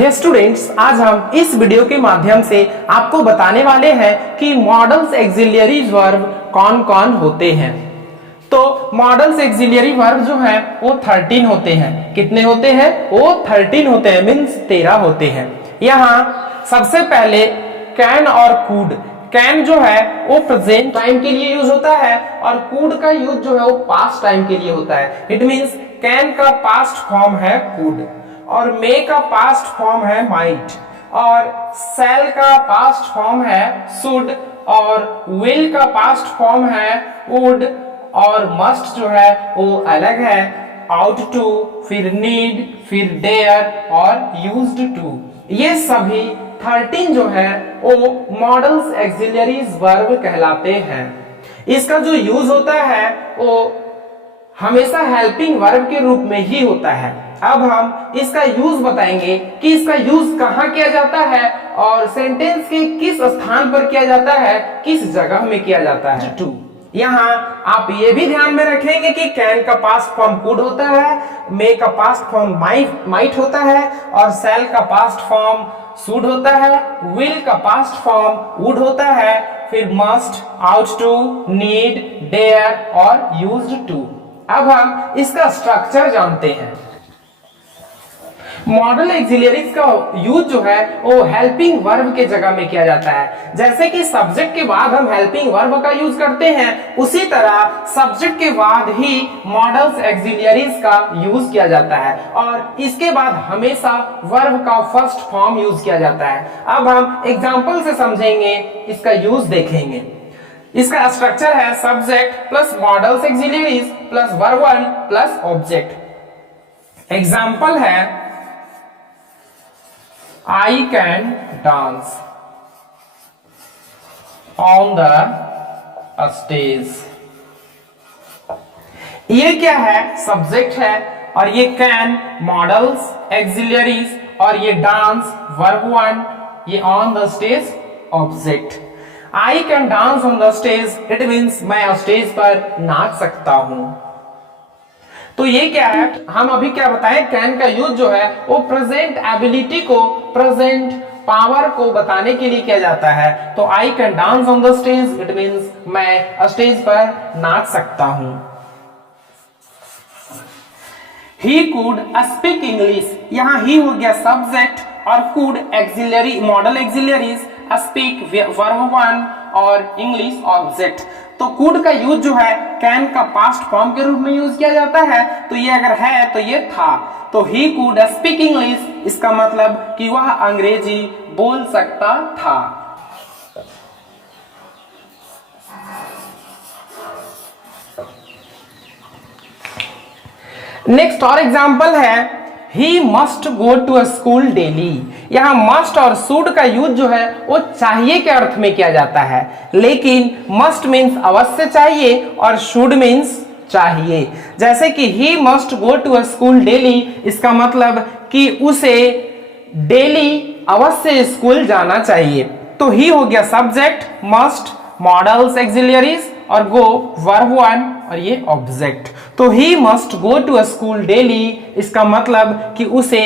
हे students, आज हम इस वीडियो के माध्यम से आपको बताने वाले हैं कि मॉडल्स एक्सिलियरी वर्ब कौन कौन होते हैं। तो मॉडल्स एक्सिलियरी वर्ब जो है वो 13 होते हैं। कितने होते हैं? वो 13 होते हैं, मीन्स 13 होते हैं। यहाँ सबसे पहले कैन और कूड। कैन जो है वो प्रेजेंट टाइम के लिए यूज होता है और कूड का यूज जो है वो पास्ट टाइम के लिए होता है। इट मीन्स कैन का पास्ट फॉर्म है कूड और मे का पास्ट फॉर्म है माइट और सेल का पास्ट फॉर्म है शुड और विल का पास्ट फॉर्म है वुड और मस्ट जो है वो अलग है। आउट टू, फिर नीड, फिर डेयर और यूज्ड टू, ये सभी 13 जो है वो मॉडल्स एक्सिलियरीज वर्ब कहलाते हैं। इसका जो यूज होता है वो हमेशा हेल्पिंग वर्ब के रूप में ही होता है। अब हम इसका यूज बताएंगे कि इसका यूज कहाँ किया जाता है और सेंटेंस के किस स्थान पर किया जाता है, किस जगह में किया जाता है। टू, यहाँ आप ये भी ध्यान में रखेंगे कि कैन का पास्ट फॉर्म कुड होता है, मे का पास्ट फॉर्म माइट होता है और सेल का पास्ट फॉर्म शुड होता है, विल का पास्ट फॉर्म वुड होता है, फिर must, ought to, need, dare और यूज्ड टू। अब हम इसका स्ट्रक्चर जानते हैं। मॉडल एक्सिलियरीज का यूज जो है वो हेल्पिंग वर्ब के जगह में किया जाता है। जैसे कि सब्जेक्ट के बाद हम हेल्पिंग वर्ब का यूज करते हैं, उसी तरह सब्जेक्ट के बाद ही मॉडल्स एक्सिलियरीज का यूज किया जाता है और इसके बाद हमेशा वर्ब का फर्स्ट फॉर्म यूज किया जाता है। अब हम एग्जांपल से समझेंगे, इसका यूज देखेंगे। इसका स्ट्रक्चर है subject plus modals auxiliaries plus verb one plus object. Example है I can dance on the stage। ये क्या है? सब्जेक्ट है और ये कैन मॉडल्स एक्सिलियरीज और ये डांस वर्ब वन, ये on the stage object. I can dance on the stage, it means मैं स्टेज पर नाच सकता हूं। तो ये क्या है? हम अभी क्या बताएं, कैन का यूज जो है वो प्रेजेंट एबिलिटी को, प्रेजेंट पावर को बताने के लिए किया जाता है। तो I can dance on the stage, it means मैं स्टेज पर नाच सकता हूं। ही कुड स्पीक इंग्लिश, यहां ही हो गया सब्जेक्ट और could auxiliary, modal auxiliaries, speak verb one और इंग्लिश ऑब्जेक्ट। तो कुड का यूज जो है कैन का पास्ट फॉर्म के रूप में यूज किया जाता है। तो ये अगर है तो ये था, तो ही कुड स्पीक इंग्लिश, इसका मतलब कि वह अंग्रेजी बोल सकता था। नेक्स्ट और एग्जांपल है he must go to school daily. यहां मस्ट और शुड का यूज जो है वो चाहिए के अर्थ में किया जाता है, लेकिन मस्ट मीन्स अवश्य चाहिए और शुड मीन्स चाहिए। जैसे कि he must go to school daily, इसका मतलब कि उसे डेली अवश्य स्कूल जाना चाहिए। तो ही हो गया सब्जेक्ट, मस्ट मॉडल्स एक्सिलियरीज और गो वर्ब वन और ये ऑब्जेक्ट। तो he must go to school daily, इसका मतलब कि उसे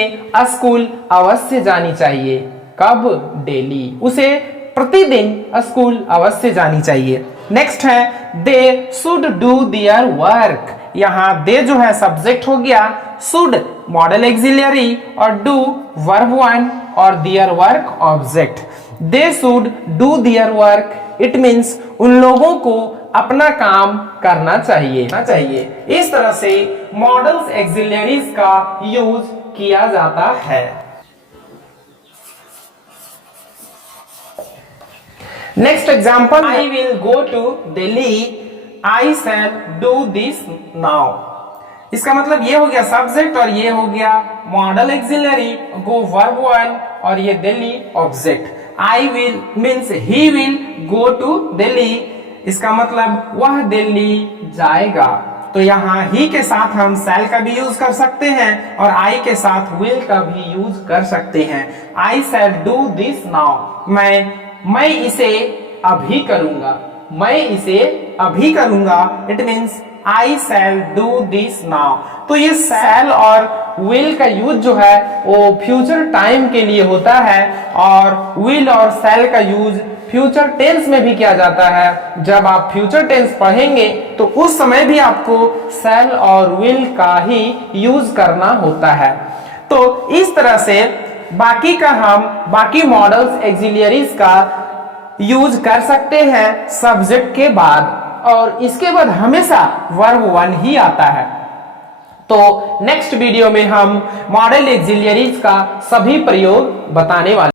स्कूल अवश्य जानी चाहिए। कब? डेली, उसे प्रतिदिन स्कूल अवश्य जानी चाहिए। नेक्स्ट है they should do their work. यहां दे जो है सब्जेक्ट हो गया, शुड मॉडल एक्सिलियरी और डू वर्ब वन और their work object. They should do their work, it means उन लोगों को अपना काम करना चाहिए। इस तरह से मॉडल्स एक्सिलियरीज का यूज किया जाता है। Next example, I will go to Delhi, I shall do this now. इसका मतलब ये हो गया सब्जेक्ट और ये हो गया modal auxiliary, go verb one और ये Delhi object. I will means he will go to Delhi, इसका मतलब वह दिल्ली जाएगा। तो यहाँ ही के साथ हम शैल का भी यूज कर सकते हैं और आई के साथ विल का भी यूज कर सकते हैं। आई शैल डू दिस नाउ, मैं इसे अभी करूंगा, मैं इसे अभी करूंगा, it means I shall do this now. तो ये शैल और विल का यूज जो है वो फ्यूचर टाइम के लिए होता है और विल और शैल का यूज फ्यूचर टेंस में भी किया जाता है। जब आप फ्यूचर टेंस पढ़ेंगे तो उस समय भी आपको शैल और विल का ही यूज करना होता है। तो इस तरह से बाकी मॉडल्स एक्सिलियरीज का यूज कर सकते हैं सब्जेक्ट के बाद, और इसके बाद हमेशा वर्ब वन ही आता है। तो नेक्स्ट वीडियो में हम मॉडल एक्सिलियरीज का सभी प्रयोग बताने वाले